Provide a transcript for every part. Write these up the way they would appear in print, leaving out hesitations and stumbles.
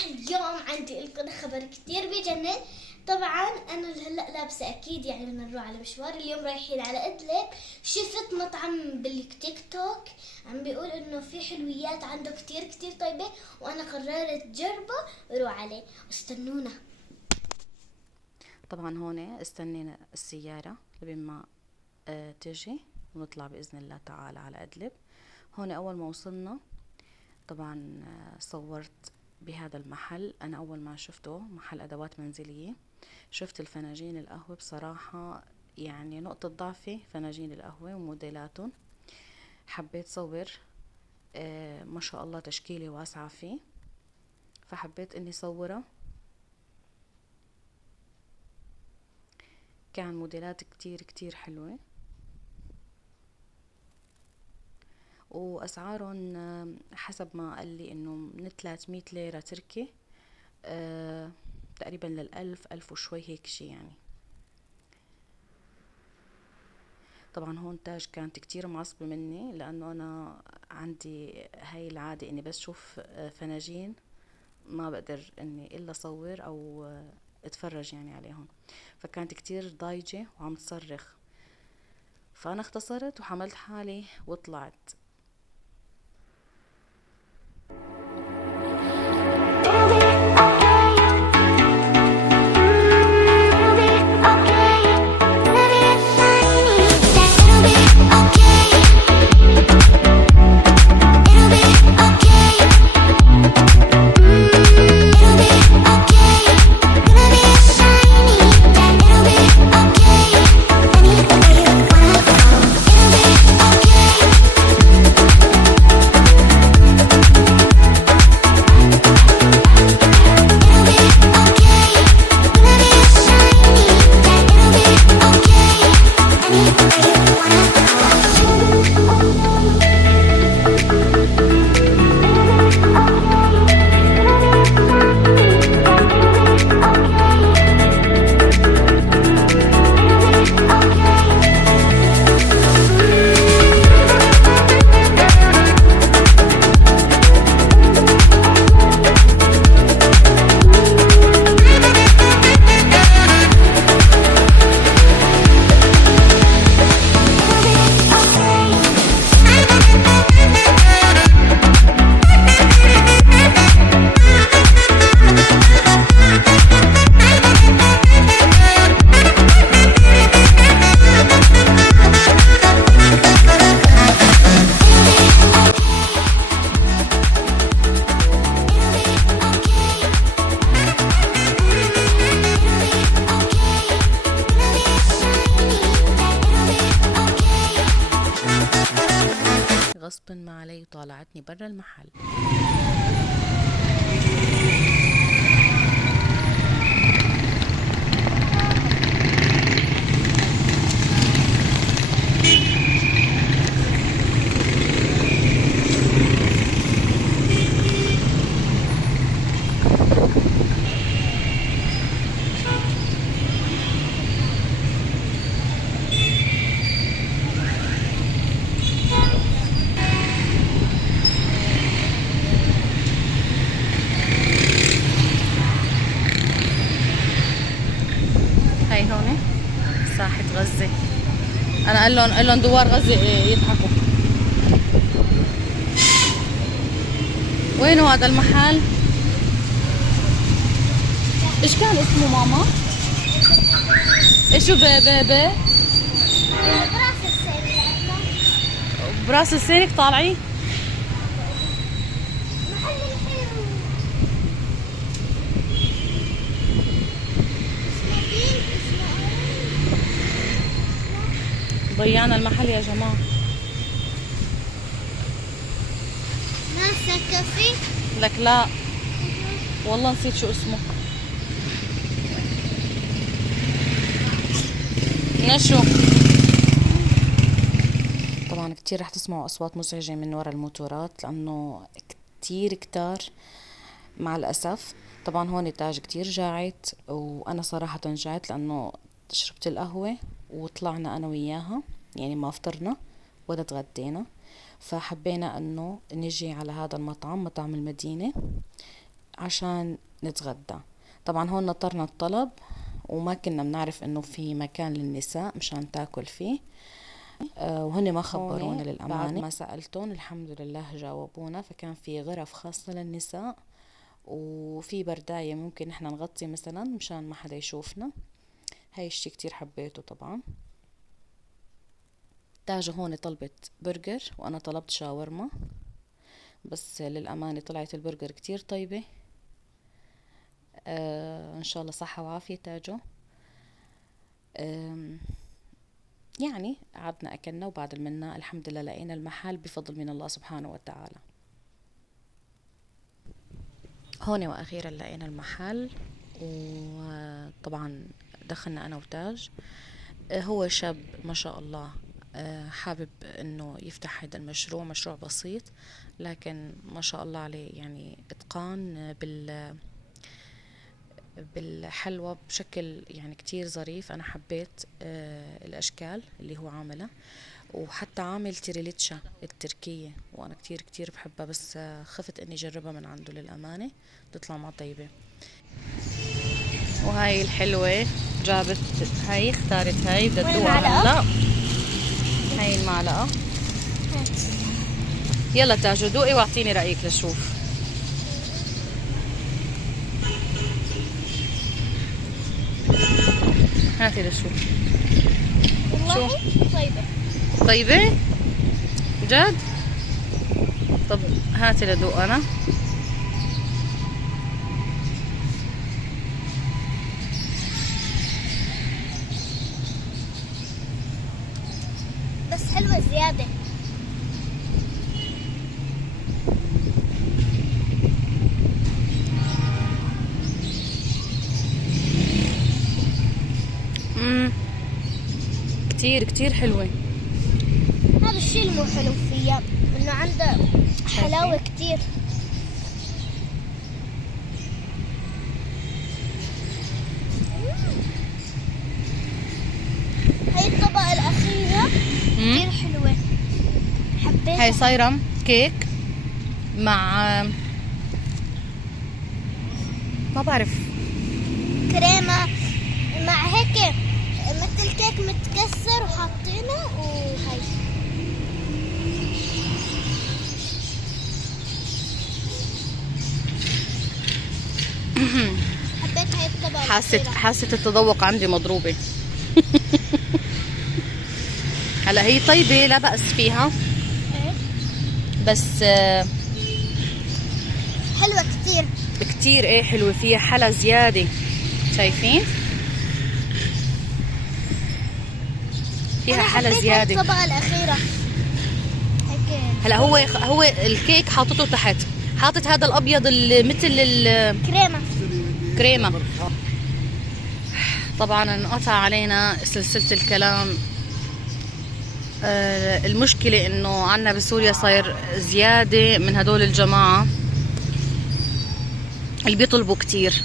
صراحة اليوم عندي لكم خبر كتير بجنن. طبعا أنا هلأ لابسة أكيد يعني بدنا نروح على مشوار. اليوم رايحين على إدلب. شفت مطعم بالتيك توك عم بيقول إنه في حلويات عنده كتير كتير طيبة، وأنا قررت جربه وروح عليه. استنونا. طبعا هون استنينا السيارة لبين ما تجي ونطلع بإذن الله تعالى على أدلب. هون أول ما وصلنا طبعا صورت بهذا المحل. أنا أول ما شفته محل أدوات منزلية، شفت الفناجين القهوة، بصراحة يعني نقطة ضعفي فناجين القهوة وموديلاتهم. حبيت صور ما شاء الله تشكيلة واسعة فيه، فحبيت اني صورها. كان موديلات كتير كتير حلوة، واسعارهم حسب ما قال لي انه من 300 ليرة تركي تقريبا لل1000 وشوي هيك شي يعني. طبعا هون تاج كانت كتير معصبة مني، لانه انا عندي هاي العادة اني بس شوف فناجين ما بقدر اني الا صور او اتفرج يعني عليهم. فكانت كتير ضايجة وعم تصرخ، فانا اختصرت وحملت حالي وطلعت. غصب ما علي وطالعتني برا المحل. هاي هون ساحة غزة. انا قال لهم دوار غزة يضحكوا. وينو هذا المحل؟ ايش كان اسمه ماما؟ ايشو بي براس السينك طالعين. ضيعنا المحل يا جماعة. ناسا كافي. لك لا والله نسيت شو اسمه. نشو. طبعا كتير رح تسمعوا أصوات مزعجة من وراء الموتورات لأنه كتير كتار مع الأسف. طبعا هون تاج كتير جاعت، وأنا صراحة جاعت لأنه شربت القهوة وطلعنا أنا وياها، يعني ما فطرنا ولا تغدينا. فحبينا أنه نجي على هذا المطعم، مطعم المدينة. عشان نتغدى. طبعا هون نطرنا الطلب وما كنا بنعرف انه في مكان للنساء مشان تاكل فيه، وهن ما خبرونا للأمانة. بعد ما سألتون الحمد لله جاوبونا، فكان في غرف خاصة للنساء وفي برداية ممكن نحن نغطي مثلا مشان ما حدا يشوفنا. هاي الشي كتير حبيته. طبعا تاجة هون طلبت برجر وأنا طلبت شاورما، بس للأمانة طلعت البرجر كتير طيبة. إن شاء الله صحة وعافية تاجو. يعني قعدنا أكلنا، وبعد منا الحمد لله لقينا المحل بفضل من الله سبحانه وتعالى. هون وأخيرا لقينا المحل، وطبعا دخلنا أنا وتاج. هو شاب ما شاء الله حابب انه يفتح هذا المشروع، مشروع بسيط لكن ما شاء الله عليه، يعني اتقان بالحلوى بشكل يعني كتير ظريف. انا حبيت الاشكال اللي هو عاملها، وحتى عامل تيريليتشا التركية وانا كتير كتير بحبها، بس خفت اني اجربها من عنده للامانة تطلع مع طيبة. وهاي الحلوة جابت هاي، اختارت هاي بدها تدوقها هلا. هاي المعلقة. يلا تاجو دوقي واعطيني رأيك لشوف. هاتي لشوف. والله طيبة. طيبة؟ جد؟ طب هاتي لدوق أنا. بس حلوة زيادة. كتير كتير حلوة. هذا الشيء المو حلو فيها انه عنده حلاوة كتير. هاي الطبقة الأخيرة كتير حلوة، حبيتها. هاي صايرة كيك مع ما بعرف كريمة مع هيك مثل كيك متكسر وحاطينه، وهي حبيت هاي الطبقة. حاسة التذوق عندي مضروبة. هلا هي طيبة لا بأس فيها، بس حلوة كتير كتير. ايه حلوة، فيها حلا زيادة. شايفين فيها حلا زيادة. الطبقة الأخيرة هيك. هلا هو الكيك حاطته تحت، حاطط هذا الأبيض اللي مثل كريمة. طبعا انقطع علينا سلسلة الكلام. المشكلة انه عنا بسوريا صاير زيادة من هدول الجماعة اللي بيطلبوا كتير،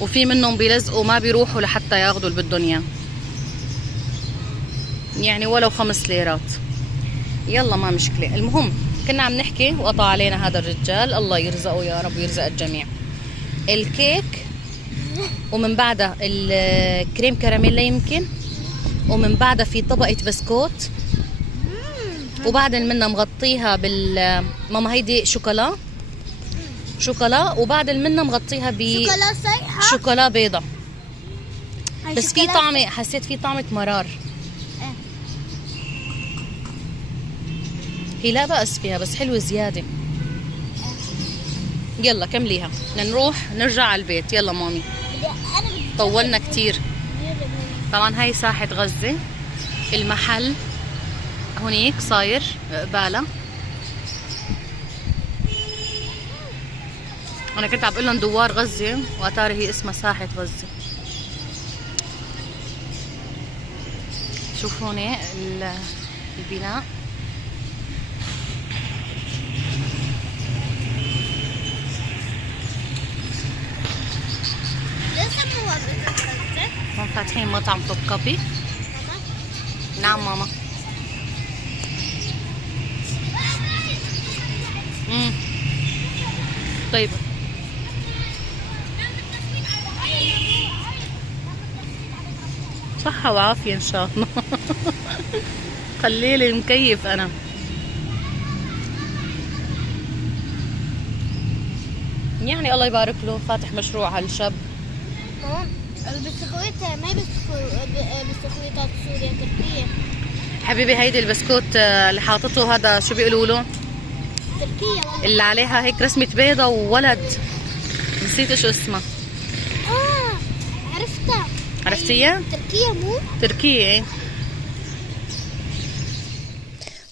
وفي منهم بيلزقوا ما بيروحوا لحتى ياخدوا اللي بدهم اياه، يعني ولو 5 ليرات. يلا ما مشكلة. المهم كنا عم نحكي وقطع علينا هذا الرجال، الله يرزقه يا رب ويرزق الجميع. الكيك ومن بعدها الكريم كراميلا يمكن، ومن بعدها في طبقة بسكوت، وبعدين منا مغطيها ماما هيدي شوكولا، وبعد منا مغطيها شوكولا بيضة. بس في طعمة، حسيت في طعمة مرار. هي لا بأس فيها بس حلوة زيادة. يلا كمليها، نروح نرجع على البيت. يلا مامي طولنا كتير. طبعا هاي ساحة غزة، المحل هونيك صاير قبالة. انا كنت عم بقول لهم دوار غزة واتاري هي اسمها ساحة غزة. شوفوا هون البناء. هون فاتحين مطعم توب كابي. نعم ماما. طيب صحة وعافية ان شاء الله. خليلي مكيف انا. يعني الله يبارك له، فاتح مشروع هالشاب. البسكويت ما هي بسكويتات سوريا، تركية. حبيبي هيدي البسكوت اللي حاطته هذا شو بيقولوا له؟ تركية والله. اللي عليها هيك رسمة بيضة وولد، نسيت شو اسمها. عرفتها. عرفتيها؟ تركية مو؟ تركية ايه.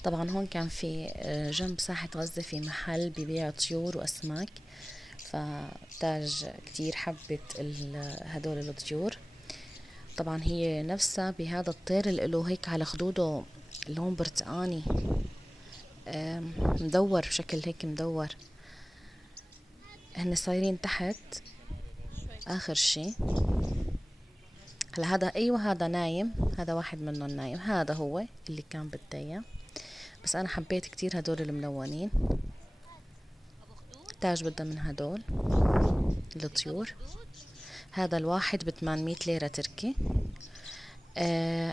طبعا هون كان في جنب ساحة غزة في محل ببيع طيور وأسماك، فتاج كتير حبت هدول الطيور. طبعا هي نفسها بهذا الطير اللي له هيك على خدوده لون برتقاني مدور بشكل هيك مدور. هن صايرين تحت آخر شي. هلا هذا أيوة هذا نايم، هذا واحد منهم نايم، هذا هو اللي كان بالداية. بس أنا حبيت كتير هدول الملونين. تاج بدها من هدول الطيور. هذا الواحد ب800 ليرة تركي.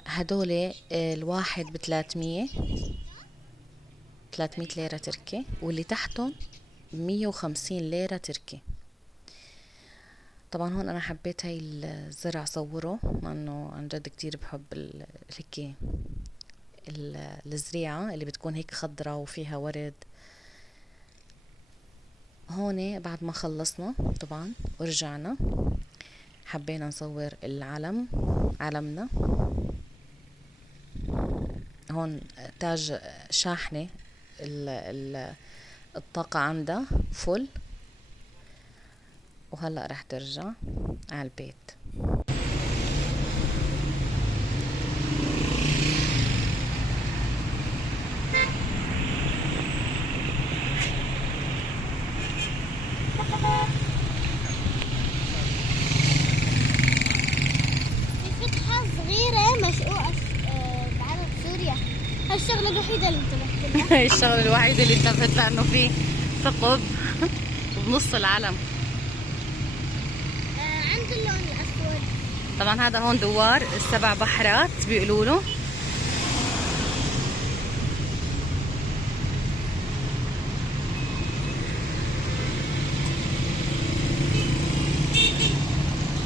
هدول الواحد ب300 ليرة تركي، واللي تحتهم 150 ليرة تركي. طبعا هون انا حبيت هاي الزرع صوره، لانه عن جد كتير بحب هيك الزريعة اللي بتكون هيك خضرة وفيها ورد. هون بعد ما خلصنا طبعا ورجعنا حبينا نصور العلم، علمنا. هون تاج شاحنة الطاقة عندها فل، وهلأ رح ترجع على البيت. في فتحة صغيرة مشقوقة بعرض سوريا. هاي الشغلة الوحيدة اللي انتبهت لها. هاي الشغلة الوحيدة اللي انتبهت لأنه في ثقب بنص العلم. عند اللون الأسود. طبعا هذا هون دوار السبع بحرات بيقولوا له.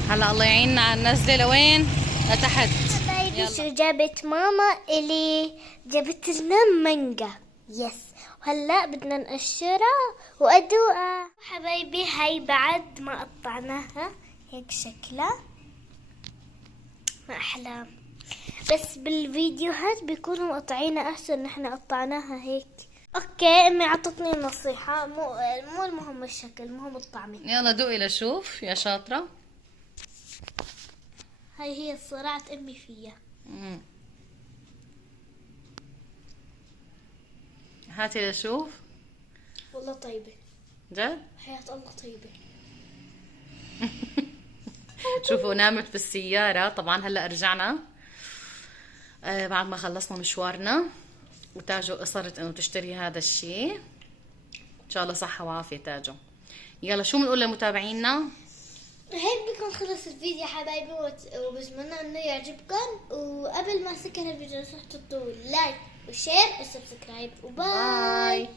هلا الله يعيننا على النزلة لوين؟ لتحت. حبايبي شو جابت ماما؟ اللي جابت لنا مانجا. يس. وهلا بدنا نقشرها وادوقها. حبايبي هاي بعد ما قطعناها هيك شكلها، ما احلام. بس بالفيديوهات بيكونوا مقطعينها احسن، نحن قطعناها هيك. اوكي امي عطتني نصيحة، مو المهم الشكل، المهم الطعم. يلا دوقي لشوف يا شاطرة. هاي هي صراعة امي فيها. هاتي لشوف. والله طيبة جد؟ حياة الله طيبة. شوفوا نامت بالسيارة. طبعا هلا رجعنا بعد ما خلصنا مشوارنا، وتاجو اصرت انه تشتري هذا الشيء. ان شاء الله صحة وعافية تاجو. يلا شو بنقول لمتابعينا؟ هيك بكون خلص الفيديو حبايبي، وبتمنى انه يعجبكم. وقبل ما اسكر الفيديو تحطوا لايك وشير وسبسكرايب وباي.